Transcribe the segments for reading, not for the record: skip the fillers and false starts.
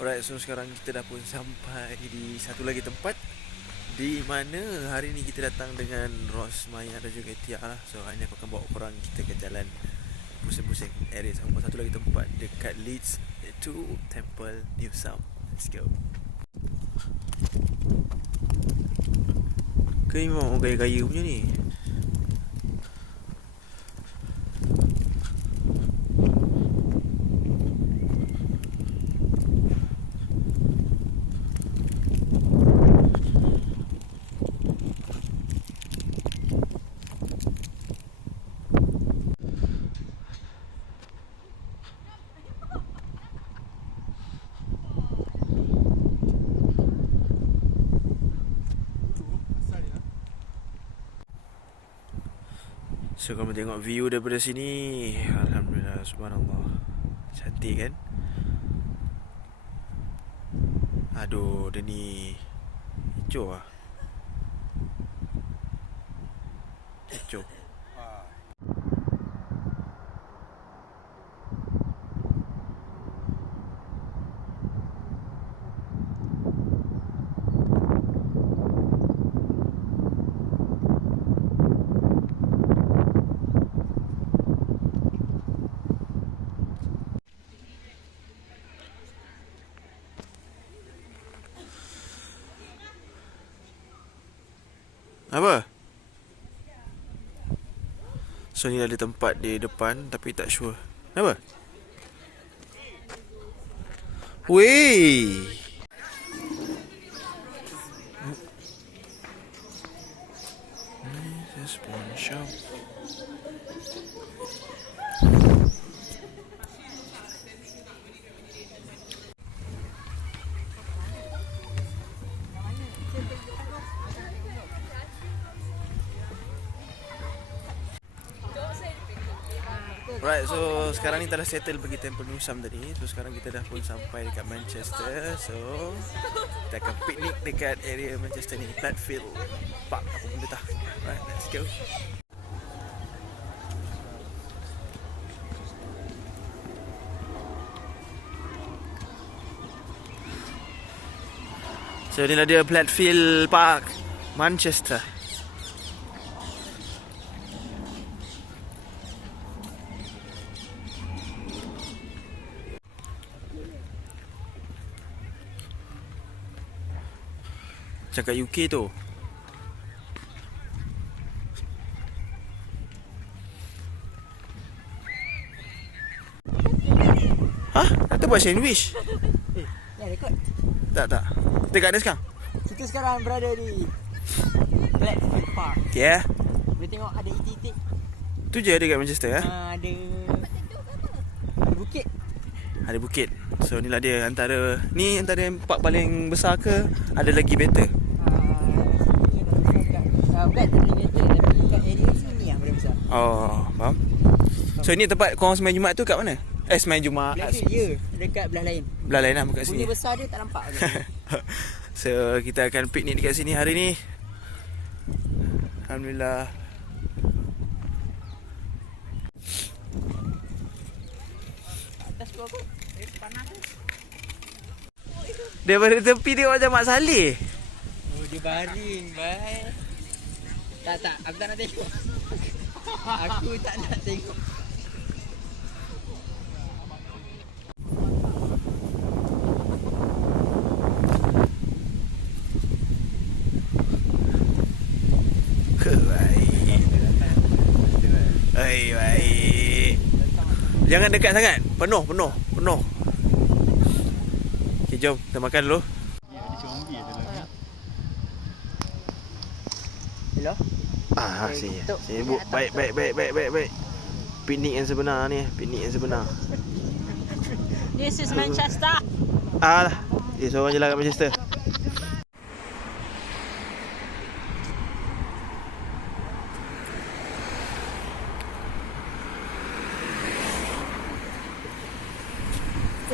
Alright, so sekarang kita dah pun sampai di satu lagi tempat di mana hari ni kita datang dengan Ros, Maya dan juga Tia lah. So hari ni aku akan bawa korang kita ke jalan pusing-pusing area sampai satu lagi tempat dekat Leeds, iaitu Temple New South. Let's go. Ke memang orang gaya-gaya punya ni. So kalau tengok view daripada sini, alhamdulillah, subhanallah, cantik kan. Aduh, dia ni hijau lah. Hijau. Apa? So ni ada tempat di depan tapi tak sure. Apa? Weh. This is one shop. Right, so sekarang ni kita dah settle pergi Temple New South tadi. So sekarang kita dah pun sampai dekat Manchester. So kita akan piknik dekat area Manchester ni, Platfield Park apa benda tah. Right, let's go. So inilah dia Platfield Park, Manchester. Cakap UK tu. Hah? Kata buat sandwich? Ya, rekod. Tak. Kita kat mana sekarang? Kita sekarang berada di Platfield Park. Yeah. Boleh tengok ada itik-itik. Tu je ada kat Manchester ya? Ada bukit. Ada bukit. So inilah dia antara park paling besar ke ada lagi better? Bukan terlalu better, tapi kat area sini lah paling besar. Oh, faham. So ini tempat korang semain Jumaat tu kat mana? Semain Jumaat. Ya, dekat belah lain. Belah lain lah, bukan sini. Punya besar dia tak nampak. So kita akan piknik dekat sini hari ni. Alhamdulillah. Atas tu aku. Panas tu. Daripada tepi dia macam Mak Saleh. Oh, dia baring, bye. Tak, aku tak nak tengok. Aku tak nak tengok. Baik. Jangan dekat sangat. Penuh. Okay, jom kita makan dulu. Hello? Sibuk. Baik. Piknik yang sebenar ni, This is Manchester. Alah. Seorang je lah kat Manchester.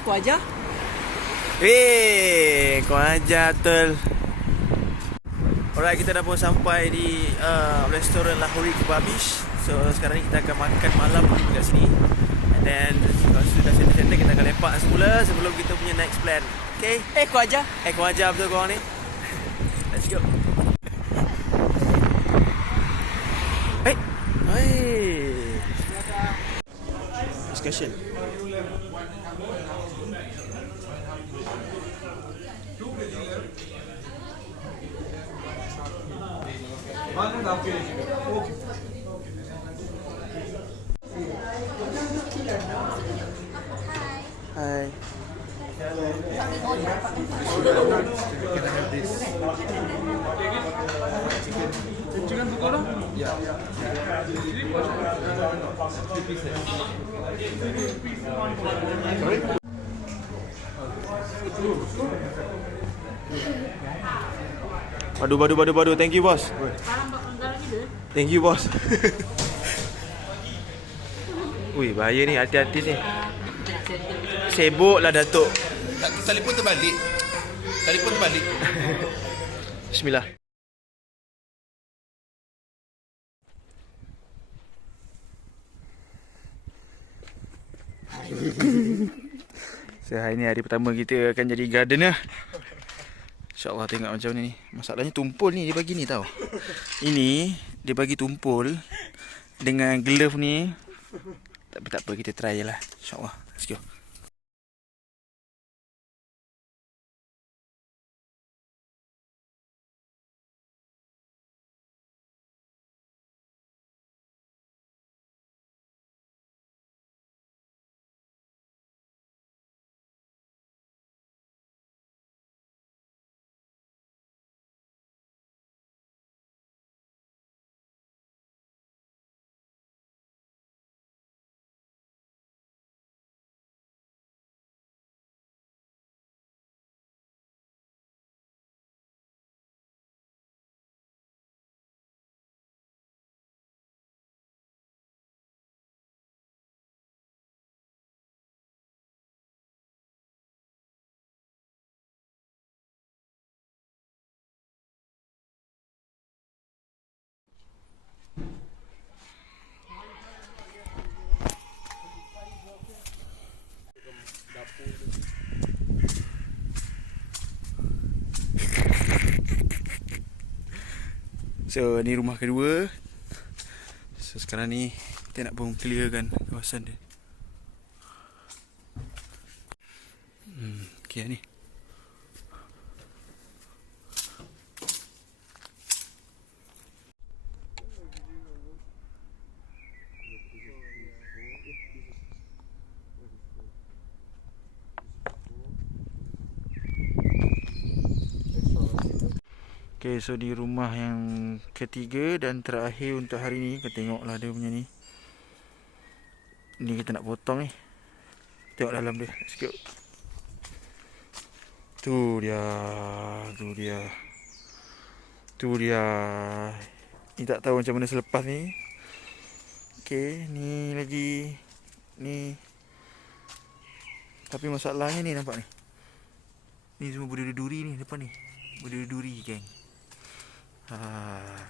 Kau ajar? Kau ajar betul. Alright, kita dah pun sampai di restoran Lahori Kebabish. So sekarang ni kita akan makan malam dekat sini. Dan lepas tu dah settle-settle, kita akan lepak semula sebelum kita punya next plan. Okay? Kau aja. Kau ajar betul korang ni. Let's go. Hey. Discussion. Hi. Chicken pakora? Yeah. Padu. Thank you, boss. Thank you, boss. Ui, bahaya ni, hati-hati ni. Sibuk lah, Datuk. Telefon terbalik. Bismillah. So, hari ni hari pertama kita akan jadi gardener. InsyaAllah tengok macam ni. Masalahnya tumpul ni dia bagi ni tau. Ini dia bagi tumpul dengan glove ni. Tapi tak apa, kita try je lah. InsyaAllah. Let's go. So ni rumah kedua. So sekarang ni kita nak pun clearkan kawasan dia. Okay ni. Okay, so di rumah yang ketiga dan terakhir untuk hari ni. Kita tengoklah dia punya ni. Ni kita nak potong ni. Tengok dalam dia. Let's go. Tu dia. Ni tak tahu macam mana selepas ni. Okay, ni lagi. Ni. Tapi masalahnya ni nampak ni. Ni semua berduri-duri ni depan ni. Berduri-duri geng.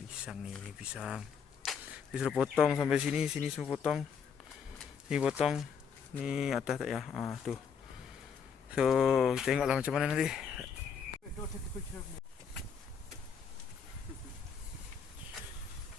Pisang ni, pisang. Dia suruh potong sampai sini, sini semua potong. Sini potong. Ni atas tak ya? Tu. So, tengoklah macam mana nanti.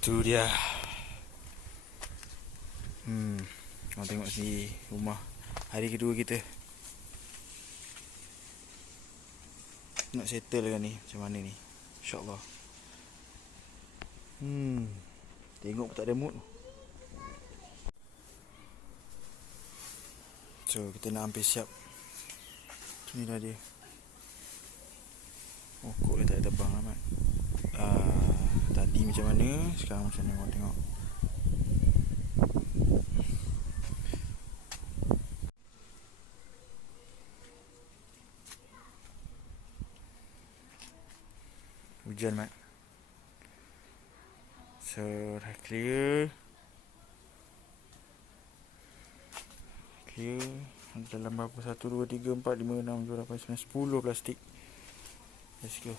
Tu dia. Nak tengok sini rumah hari kedua kita. Nak settle kan ni, macam mana ni? InsyaAllah. Tengok pun tak ada mood. So kita nak hampir siap. Ni dah dia. Kok dia tak ada tebang amat. Tadi macam mana, sekarang macam mana, tengok. Hujan mat. So dah clear. Dalam berapa? 1, 2, 3, 4, 5, 6, 7, 8, 9, 10 plastik. Let's go.